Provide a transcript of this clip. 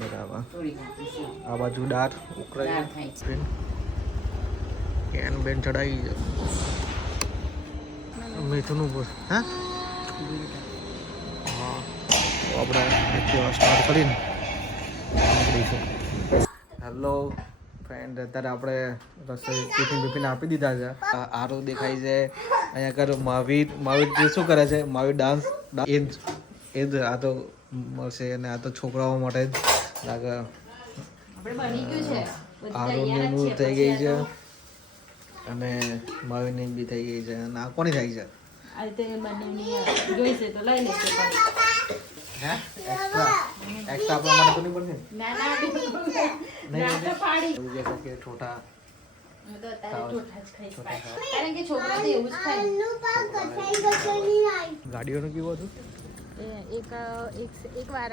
બરાબર. આ બાજુ દાળ ઉકળાઈ કેન બેન ચડાવી છે. મીઠુંનું હા હા આપણે સ્ટાર્ટ કરીને નીકળીશું. હેલો ફ્રેન્ડ, અત્યારે આપણે રસોઈ ટિફિન આપી દીધા છે. આરો દેખાય છે અહીંયા આગળ. મહાવીર શું કરે છે? મહાવીર ડાન્સ એ જ આ તો મળશે અને આ તો છોકરાઓ માટે જ લાગે. આરોનું થઈ ગઈ છે અને મહાવીરની બી થઈ ગઈ છે. અને આ કોની થાય છે? હે એક્સ્ટ્રા આપણા માટે તો નહીં બને ને? છોટા ગાડીઓનું કેવું હતું? એક વાર